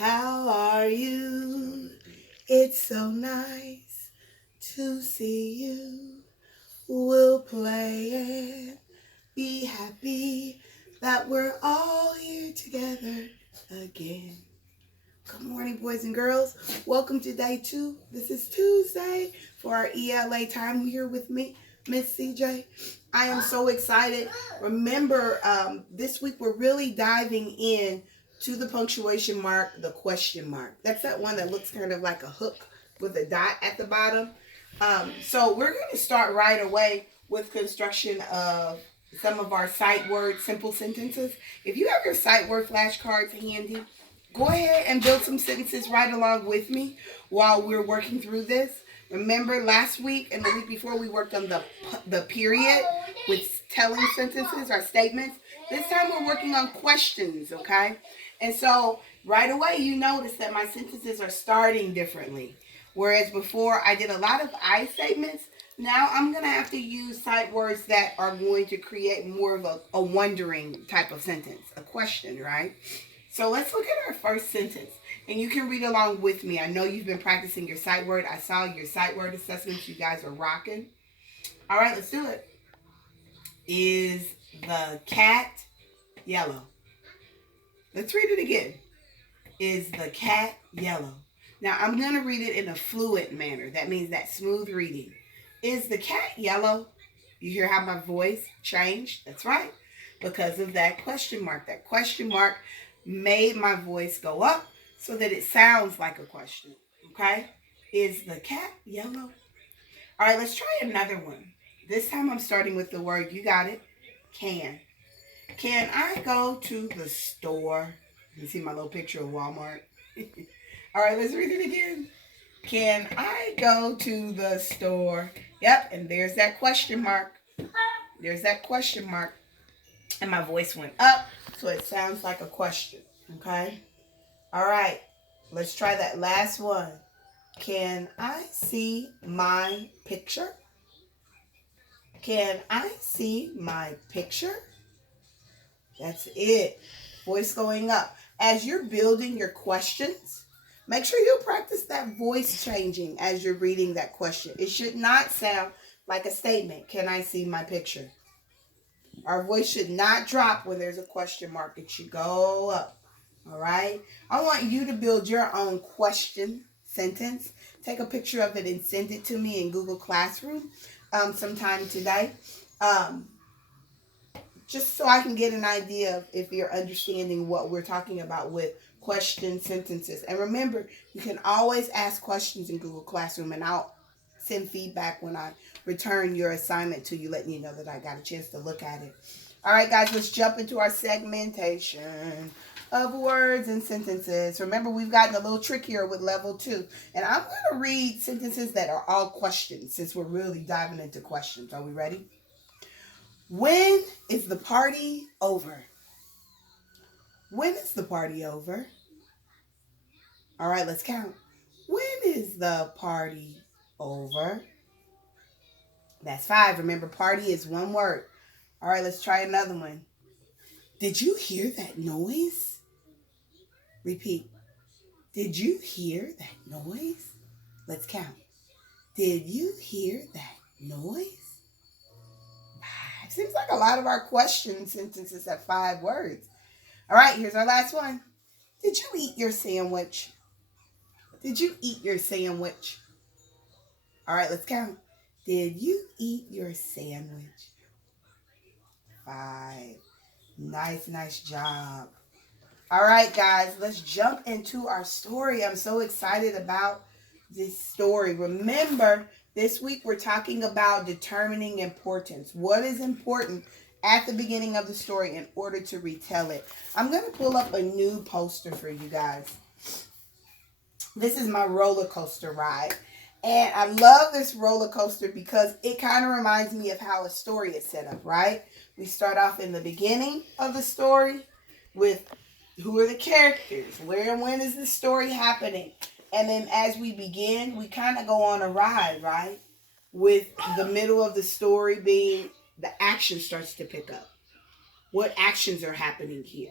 How are you? It's so nice to see you. We'll play and be happy that we're all here together again. Good morning, boys and girls. Welcome to day 2. This is Tuesday for our ELA time here with me, Miss CJ. I am so excited. Remember, this week we're really diving in to the punctuation mark, the question mark. That's that one that looks kind of like a hook with a dot at the bottom. So we're going to start right away with construction of some of our sight word simple sentences. If you have your sight word flashcards handy, go ahead and build some sentences right along with me while we're working through this. Remember last week and the week before we worked on the period with telling sentences or statements. This time we're working on questions, okay? And so right away you notice that my sentences are starting differently. Whereas before I did a lot of I statements, now I'm going to have to use sight words that are going to create more of a wondering type of sentence, a question, right? So let's look at our first sentence. And you can read along with me. I know you've been practicing your sight word. I saw your sight word assessments. You guys are rocking. All right, let's do it. Is the cat yellow? Let's read it again. Is the cat yellow? Now, I'm going to read it in a fluent manner. That means that smooth reading. Is the cat yellow? You hear how my voice changed? That's right. Because of that question mark. That question mark made my voice go up so that it sounds like a question. Okay? Is the cat yellow? All right, let's try another one. This time I'm starting with the word, you got it, can. Can I go to the store? You see my little picture of Walmart? All right, let's read it again. Can I go to the store? Yep, and there's that question mark. There's that question mark. And my voice went up, so it sounds like a question. Okay? All right, let's try that last one. Can I see my picture? Can I see my picture? That's it. Voice going up. As you're building your questions, make sure you practice that voice changing as you're reading that question. It should not sound like a statement. Can I see my picture? Our voice should not drop when there's a question mark. It should go up. All right? I want you to build your own question sentence. Take a picture of it and send it to me in Google Classroom sometime today. Just so I can get an idea of if you're understanding what we're talking about with question sentences. And remember, you can always ask questions in Google Classroom, and I'll send feedback when I return your assignment to you, letting you know that I got a chance to look at it. All right, guys, let's jump into our segmentation of words and sentences. Remember, we've gotten a little trickier with level 2. And I'm going to read sentences that are all questions since we're really diving into questions. Are we ready? When is the party over? When is the party over? All right, let's count. When is the party over? That's 5. Remember, party is one word. All right, let's try another one. Did you hear that noise? Repeat. Did you hear that noise? Let's count. Did you hear that noise? It seems like a lot of our question sentences have 5 words. All right, here's our last one. Did you eat your sandwich? Did you eat your sandwich? All right, let's count. Did you eat your sandwich? 5. Nice job. All right, guys, let's jump into our story. I'm so excited about this story. Remember, this week we're talking about determining importance. What is important at the beginning of the story in order to retell it? I'm going to pull up a new poster for you guys. This is my roller coaster ride. And I love this roller coaster because it kind of reminds me of how a story is set up, right? We start off in the beginning of the story with who are the characters, where and when is the story happening. And then as we begin, we kind of go on a ride, right? With the middle of the story being the action starts to pick up. What actions are happening here?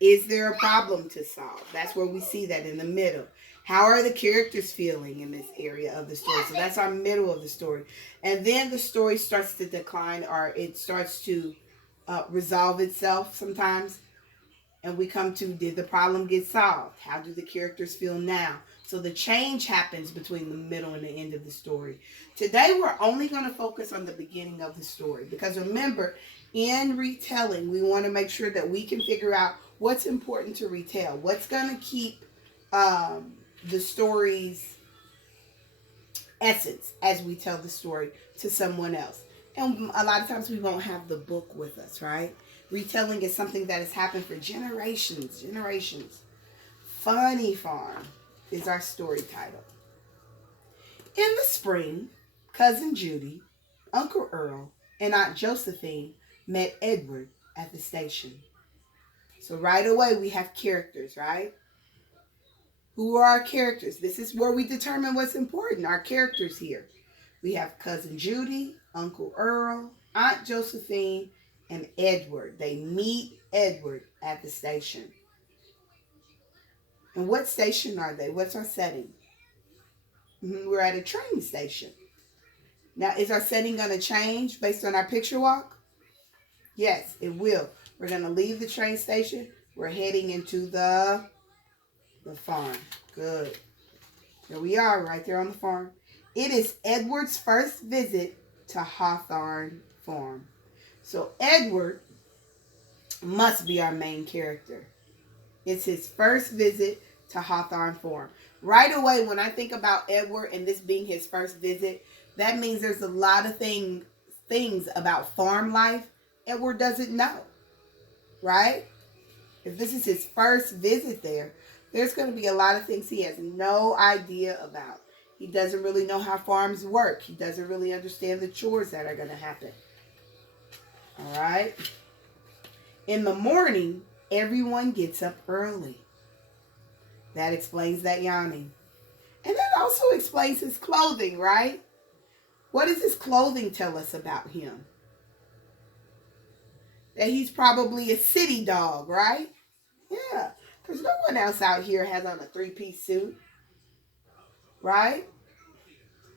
Is there a problem to solve? That's where we see that in the middle. How are the characters feeling in this area of the story? So that's our middle of the story. And then the story starts to decline, or it starts to resolve itself sometimes. And we come to, did the problem get solved? How do the characters feel now? So the change happens between the middle and the end of the story. Today we're only going to focus on the beginning of the story, because remember, in retelling, we want to make sure that we can figure out what's important to retell, what's going to keep the story's essence as we tell the story to someone else. And a lot of times we won't have the book with us, right? Retelling is something that has happened for generations. Funny Farm is our story title. In the spring, Cousin Judy, Uncle Earl, and Aunt Josephine met Edward at the station. So right away we have characters, right? Who are our characters? This is where we determine what's important, our characters here. We have Cousin Judy, Uncle Earl, Aunt Josephine, and Edward. They meet Edward at the station. And what station are they? What's our setting? We're at a train station. Now, is our setting going to change based on our picture walk? Yes, it will. We're going to leave the train station. We're heading into the farm. Good. There we are, right there on the farm. It is Edward's first visit to Hawthorne Farm. So Edward must be our main character. It's his first visit to Hawthorne Farm. Right away, when I think about Edward and this being his first visit, that means there's a lot of things about farm life Edward doesn't know, right? If this is his first visit there, there's going to be a lot of things he has no idea about. He doesn't really know how farms work. He doesn't really understand the chores that are going to happen. All right? In the morning, everyone gets up early. That explains that yawning. And that also explains his clothing, right? What does his clothing tell us about him? That he's probably a city dog, right? Yeah, because no one else out here has on a three-piece suit, right?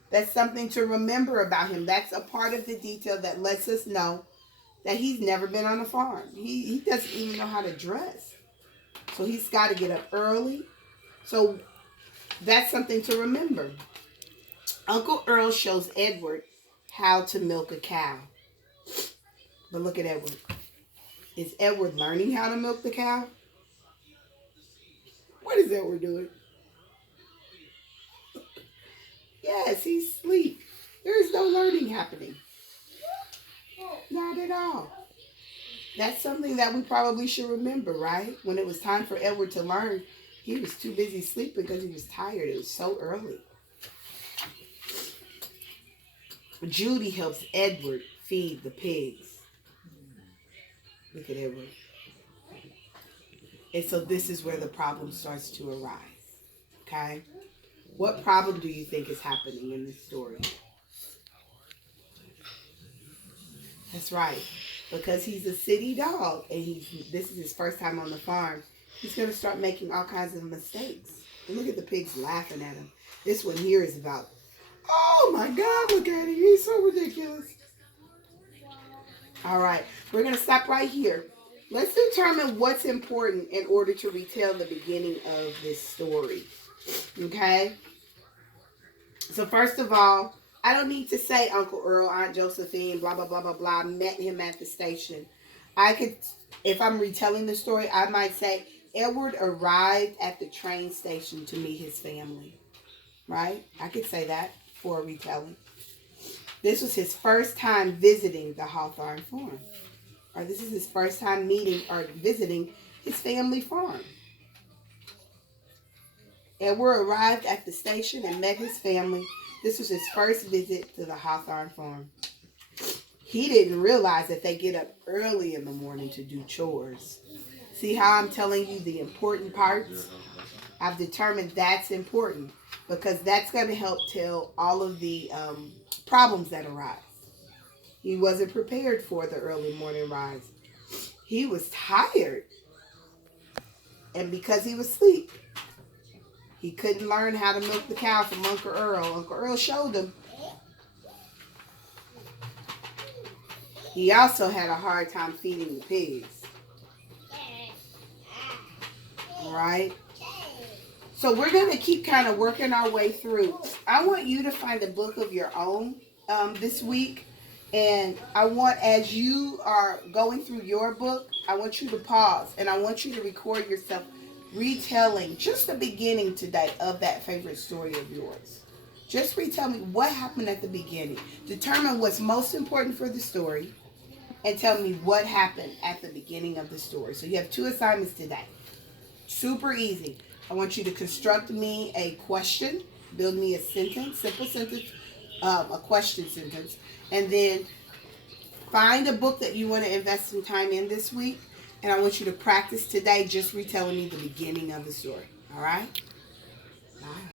That's something to remember about him. That's a part of the detail that lets us know that he's never been on a farm. He doesn't even know how to dress. So he's got to get up early. So that's something to remember. Uncle Earl shows Edward how to milk a cow. But look at Edward. Is Edward learning how to milk the cow? What is Edward doing? Yes, he's asleep. There is no learning happening. Not at all. That's something that we probably should remember, right? When it was time for Edward to learn, he was too busy sleeping because he was tired. It was so early. Judy helps Edward feed the pigs. Look at Edward. And so this is where the problem starts to arise. Okay? What problem do you think is happening in this story? That's right. Because he's a city dog and this is his first time on the farm, he's going to start making all kinds of mistakes. And look at the pigs laughing at him. This one here is about, oh my God, look at him. He's so ridiculous. All right. We're going to stop right here. Let's determine what's important in order to retell the beginning of this story. Okay? So first of all, I don't need to say Uncle Earl, Aunt Josephine, blah, blah, blah, blah, blah, met him at the station. I could, if I'm retelling the story, I might say Edward arrived at the train station to meet his family. Right? I could say that for a retelling. This was his first time visiting the Hawthorne Farm. Or this is his first time meeting or visiting his family farm. Edward arrived at the station and met his family. This was his first visit to the Hawthorne Farm. He didn't realize that they get up early in the morning to do chores. See how I'm telling you the important parts? I've determined that's important because that's going to help tell all of the problems that arise. He wasn't prepared for the early morning rise. He was tired. And because he was asleep, he couldn't learn how to milk the cow from Uncle Earl. Uncle Earl showed him. He also had a hard time feeding the pigs. All right? So we're going to keep kind of working our way through. I want you to find a book of your own this week. And I want, as you are going through your book, I want you to pause. And I want you to record yourself retelling just the beginning today of that favorite story of yours. Just retell me what happened at the beginning. Determine what's most important for the story. And tell me what happened at the beginning of the story. So you have 2 assignments today. Super easy. I want you to construct me a question, build me a sentence, simple sentence, a question sentence, and then find a book that you want to invest some time in this week. And I want you to practice today just retelling me the beginning of the story. All right? Bye.